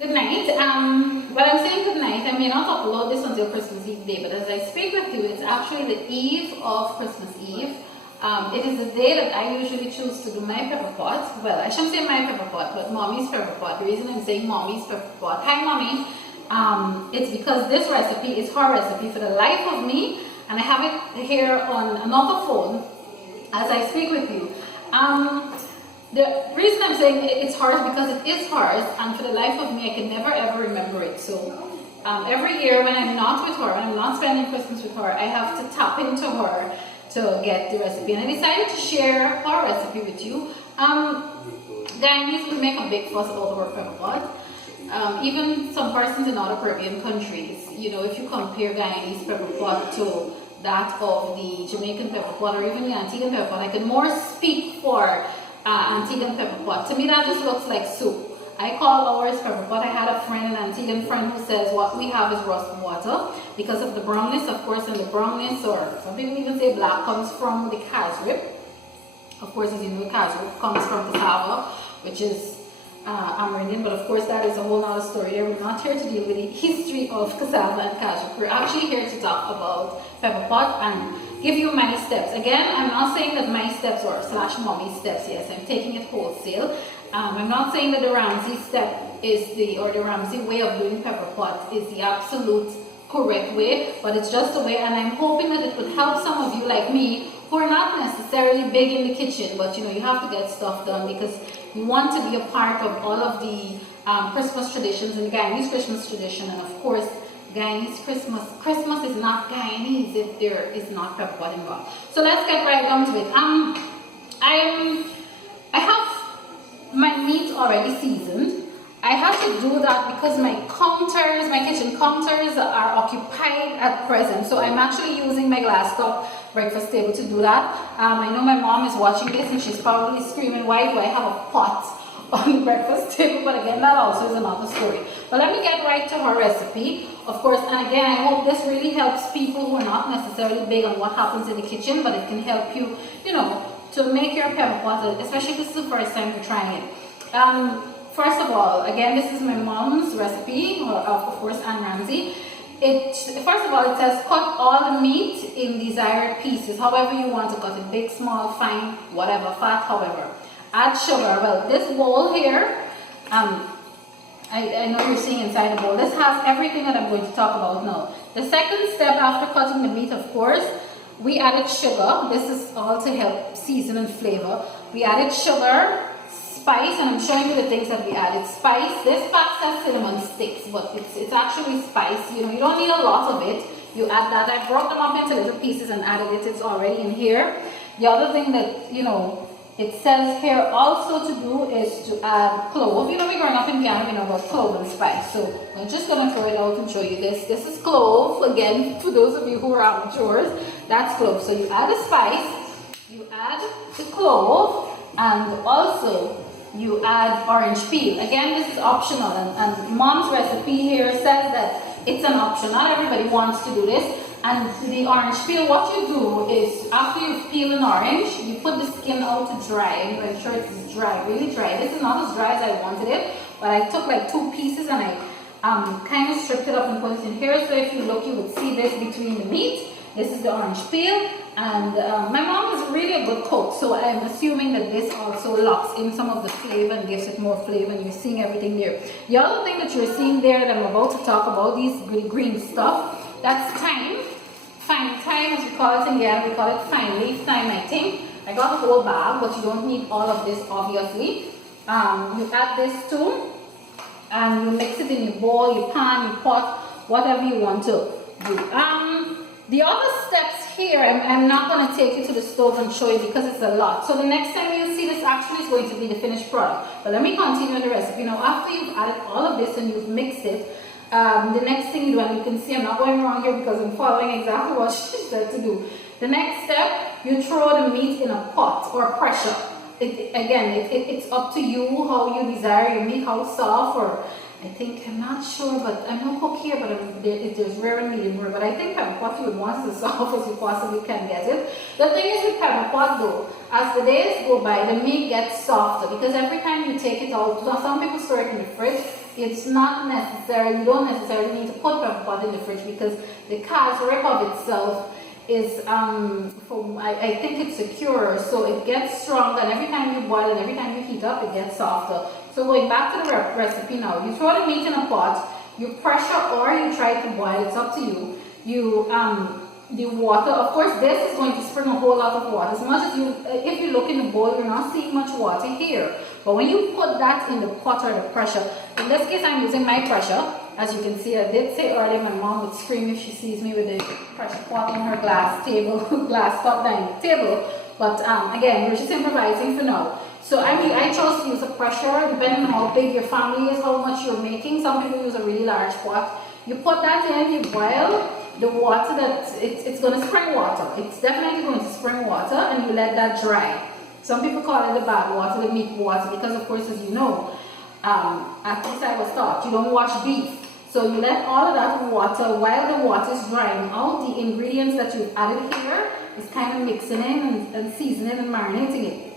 Good night. Well, I'm saying good night. I may not upload this until Christmas Eve day, but as I speak with you, it's actually the eve of Christmas Eve. It is the day that I usually choose to do my pepper pot. Well, I shouldn't say my pepper pot, but mommy's pepper pot. The reason I'm saying mommy's pepper pot. Hi, mommy. It's because this recipe is her recipe for the life of me, and I have it here on another phone as I speak with you. The reason I'm saying it's hers because it is hers, and for the life of me, I can never ever remember it. So every year when I'm not with her, when I'm not spending Christmas with her, I have to tap into her to get the recipe. And I decided to share her recipe with you. Guyanese will make a big fuss about our pepper pot. Even some persons in other Caribbean countries, you know, if you compare Guyanese pepper pot to that of the Jamaican pepper pot or even the Antiguan pepper pot, I can more speak for Antiguan pepper pot. To me, that just looks like soup. I call ours pepper pot. I had a friend, an Antiguan friend, who says what we have is rust water because of the brownness, of course, and the brownness, or some people even say black, comes from the casrip. Of course, as you know, casrip comes from cassava, which is Amerindian, but of course that is a whole other story. We're not here to deal with the history of cassava and cashew. We're actually here to talk about pepper pot and give you my steps. Again, I'm not saying that my steps or slash mommy's steps, yes, I'm taking it wholesale. I'm not saying that the Ramsey step is the Ramsey way of doing pepper pot is the absolute correct way, but it's just a way, and I'm hoping that it would help some of you like me who are not necessarily big in the kitchen, but you know, you have to get stuff done because you want to be a part of all of the Christmas traditions and Guyanese Christmas tradition. And of course, Guyanese Christmas is not Guyanese if there is not pepper pot involved. So let's get right down to it. I have my meat already seasoned. I have to do that because my kitchen counters are occupied at present. So I'm actually using my glass top breakfast table to do that. I know my mom is watching this and she's probably screaming, why do I have a pot on the breakfast table? But again, that also is another story. But let me get right to her recipe, of course. And again, I hope this really helps people who are not necessarily big on what happens in the kitchen, but it can help you, you know, to make your pepper pot, especially if this is the first time you're trying it. First of all, again, this is my mom's recipe, of course, Anne Ramsey. First of all, it says cut all the meat in desired pieces, however you want to cut it, big, small, fine, whatever, fat, however. Add sugar. Well, this bowl here, I know you're seeing inside the bowl. This has everything that I'm going to talk about now. The second step after cutting the meat, of course, we added sugar. This is all to help season and flavor. We added sugar, spice, and I'm showing you the things that we added. Spice, this pack says cinnamon sticks, but it's actually spice. You know, you don't need a lot of it. You add that. I broke them up into little pieces and added it. It's already in here. The other thing that, you know, it says here also to do is to add clove. You know, we're growing up in Ghana, we know about clove and spice. So I'm just going to throw it out and show you this. This is clove. Again, for those of you who are amateurs, that's clove. So you add the spice, you add the clove, and also you add orange peel. Again, this is optional, and mom's recipe here says that it's an option. Not everybody wants to do this. And the orange peel, what you do is after you peel an orange, you put the skin out to dry, and you ensure it's dry, really dry. This is not as dry as I wanted it, but I took like 2 pieces and I kind of stripped it up and put it in here. So if you look, you would see this between the meat. This is the orange peel, and my mom is really a good cook, so I'm assuming that this also locks in some of the flavor and gives it more flavor, and you're seeing everything there. The other thing that you're seeing there that I'm about to talk about, these green stuff, that's thyme. Fine thyme, as we call it in Ghana, we call it fine leaf thyme, I think. I got a whole bag, but you don't need all of this, obviously. You add this too, and you mix it in your bowl, your pan, your pot, whatever you want to do. The other steps here, I'm not going to take you to the stove and show you because it's a lot. So the next time you see this actually is going to be the finished product. But let me continue the recipe. Now, after you've added all of this and you've mixed it, the next thing you do, and you can see I'm not going wrong here because I'm following exactly what she said to do. The next step, you throw the meat in a pot or pressure. It's up to you how you desire your meat, how soft, or I think, I'm not sure, but I'm no cook here, but there's rare and medium rare, but I think pepper pot you would want as soft as you possibly can get it. The thing is with pepper pot though, as the days go by, the meat gets softer because every time you take it out, some people store it in the fridge, it's not necessary. You don't necessarily need to put pepper pot in the fridge because the casserole of itself is I think it's secure, so it gets stronger, and every time you boil and every time you heat up, it gets softer. So going back to the recipe now, you throw the meat in a pot, you pressure or you try to boil. It's up to you. You the water, of course, this is going to spring a whole lot of water. As much as if you look in the bowl, you're not seeing much water here. But when you put that in the pot or the pressure, in this case, I'm using my pressure. As you can see, I did say earlier, my mom would scream if she sees me with the pressure pot on her glass top dining table. But again, we're just improvising for now. So I chose to use a pressure, depending on how big your family is, how much you're making. Some people use a really large pot. You put that in, you boil the water, that it's going to spring water. It's definitely going to spring water, and you let that dry. Some people call it the bad water, the meat water, because of course, as you know, at least I was taught, you don't wash beef. So you let all of that water, while the water is drying out, the ingredients that you've added here is kind of mixing in and seasoning and marinating it.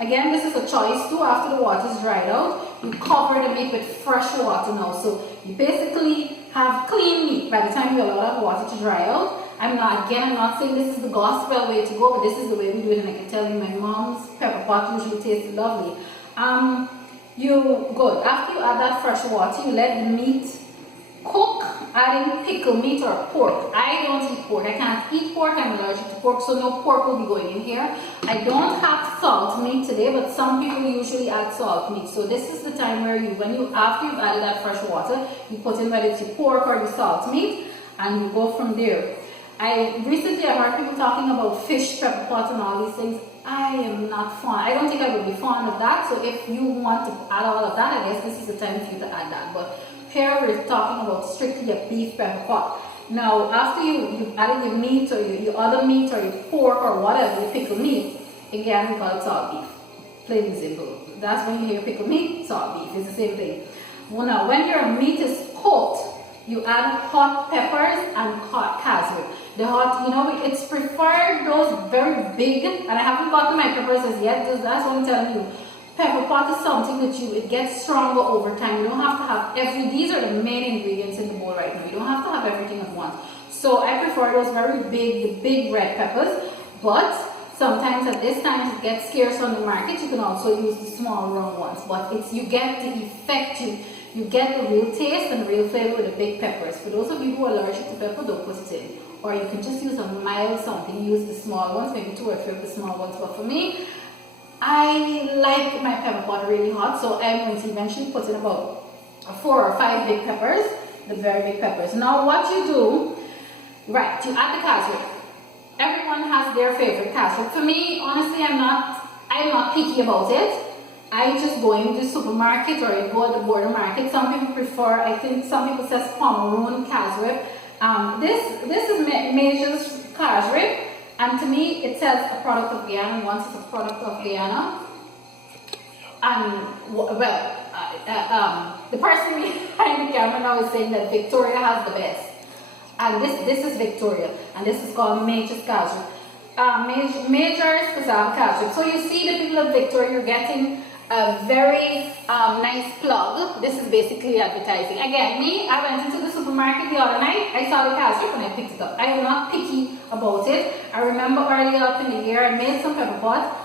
Again, this is a choice too. After the water is dried out, you cover the meat with fresh water now. So you basically have clean meat by the time you allow that water to dry out. I'm not saying this is the gospel way to go, but this is the way we do it, and I can tell you my mom's pepper pot usually tastes lovely. After you add that fresh water, you let the meat cook, adding pickle meat or pork. I don't eat pork. I can't eat pork. I'm allergic to pork, so no pork will be going in here. I don't have salt meat today, but some people usually add salt meat. So this is the time where after you've added that fresh water, you put in whether it's your pork or your salt meat, and you go from there. Recently I heard people talking about fish pepper pots and all these things. I am not fond. I don't think I would be fond of that. So if you want to add all of that, I guess this is the time for you to add that. But here we're talking about strictly a beef pepper pot. Now, after you've added your meat or your other meat or your pork or whatever, your pickled meat, again we call it salt beef. Plain and simple. That's when you hear pickled meat, salt beef. It's the same thing. Well, now, when your meat is cooked, you add hot peppers and hot cashew. The hot, it's preferred those very big, and I haven't gotten my peppers as yet. That's what I'm telling you. Pepper pot is something that it gets stronger over time. You don't have to have these are the main ingredients in the bowl right now. You don't have to have everything at once. So I prefer those very big, the big red peppers, but sometimes at this time it gets scarce on the market. You can also use the small round ones, but you get the effect, you get the real taste and real flavor with the big peppers. For those of you who are allergic to pepper, don't put it in. Or you can just use a mild something. Use the small ones, maybe 2 or 3 of the small ones. But for me, I like my pepper pot really hot, so I'm going to eventually put in about 4 or 5 big peppers, the very big peppers. Now what you do, right, you add the cashew. Everyone has their favorite cashew. For me, honestly, I'm not picky about it. I just go into the supermarket or I go to the border market. Some people prefer, I think some people say Pomeroon cashew. This is Major's cashew. And to me, it says a product of Guyana, and once it's a product of Guyana. And, the person behind the camera now is saying that Victoria has the best. And this is Victoria, and this is called Major's cashew. Major's cassava cashew. So you see the people of Victoria, you're getting a very nice plug. This is basically advertising. Again, I went into the supermarket the other night. I saw the cashew and I picked it up. I am not picky about it. I remember earlier up in the year I made some pepper pot.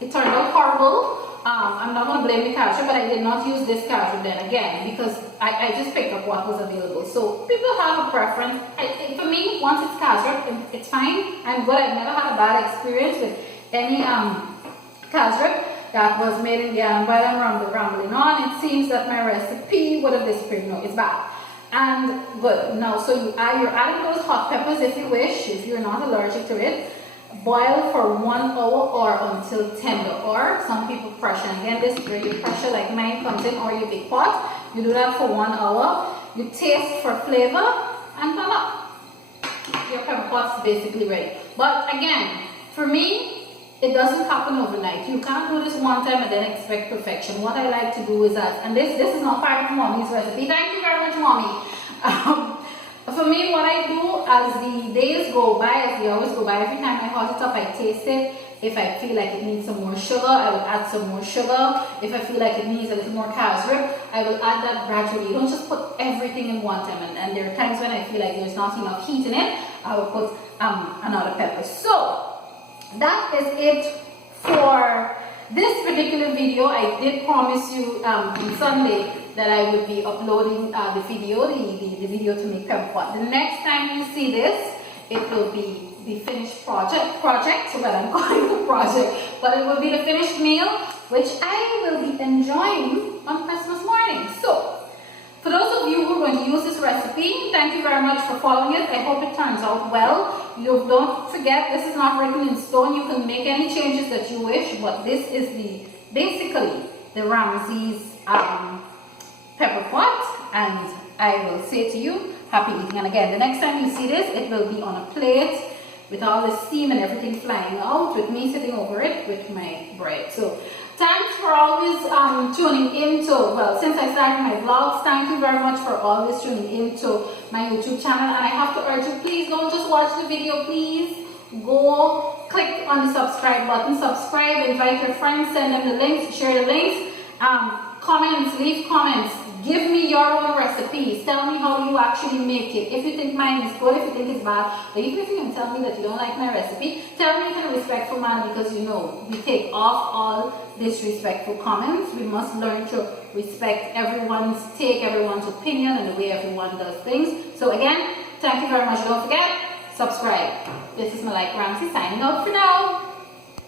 It turned out horrible. I'm not going to blame the cashew, but I did not use this cashew then again because I just picked up what was available. So people have a preference. For me, once it's cashew, it's fine. I'm good. I've never had a bad experience with any cashew that was made in Guyana. While I'm rambling on, it seems that my recipe would have disappeared. No, it's bad. And good. Now, so you're adding those hot peppers if you wish, if you're not allergic to it. Boil for 1 hour or until tender, or some people pressure. And again, this is where you pressure like mine comes in, or your big pot. You do that for 1 hour. You taste for flavor, and voila, your pepper pot is basically ready. But again, for me, it doesn't happen overnight. You can't do this one time and then expect perfection. What I like to do is that, and this is not part of Mommy's recipe. Thank you very much, Mommy. For me, what I do as the days go by, as the hours go by, every time I hot it up, I taste it. If I feel like it needs some more sugar, I will add some more sugar. If I feel like it needs a little more cashew, I will add that gradually. You don't just put everything in one time. And there are times when I feel like there's not enough heat in it, I will put another pepper. So that is it for this particular video. I did promise you on Sunday that I would be uploading the video to make Pepperpot. The next time you see this, it will be the finished project, so that I'm calling it a project, but it will be the finished meal, which I will be enjoying on Christmas morning. So, for those of you who are going to use this recipe, thank you very much for following it. I hope it turns out well. You don't forget, this is not written in stone. You can make any changes that you wish, but this is basically the Ramsey's Pepperpot, and I will say to you, happy eating. And again, the next time you see this, it will be on a plate with all the steam and everything flying out, with me sitting over it with my bread. So thanks for always tuning into, well, since I started my vlogs, thank you very much for always tuning into my YouTube channel. And I have to urge you, please don't just watch the video, please go click on the subscribe button, subscribe, invite your friends, send them the links, share the links, comments, leave comments. Give me your own recipes. Tell me how you actually make it. If you think mine is good, if you think it's bad, but even if you can tell me that you don't like my recipe, tell me in a respectful manner, because you know we take off all disrespectful comments. We must learn to respect everyone's take, everyone's opinion, and the way everyone does things. So again, thank you very much. Don't forget, subscribe. This is Malika Ramsey signing out for now.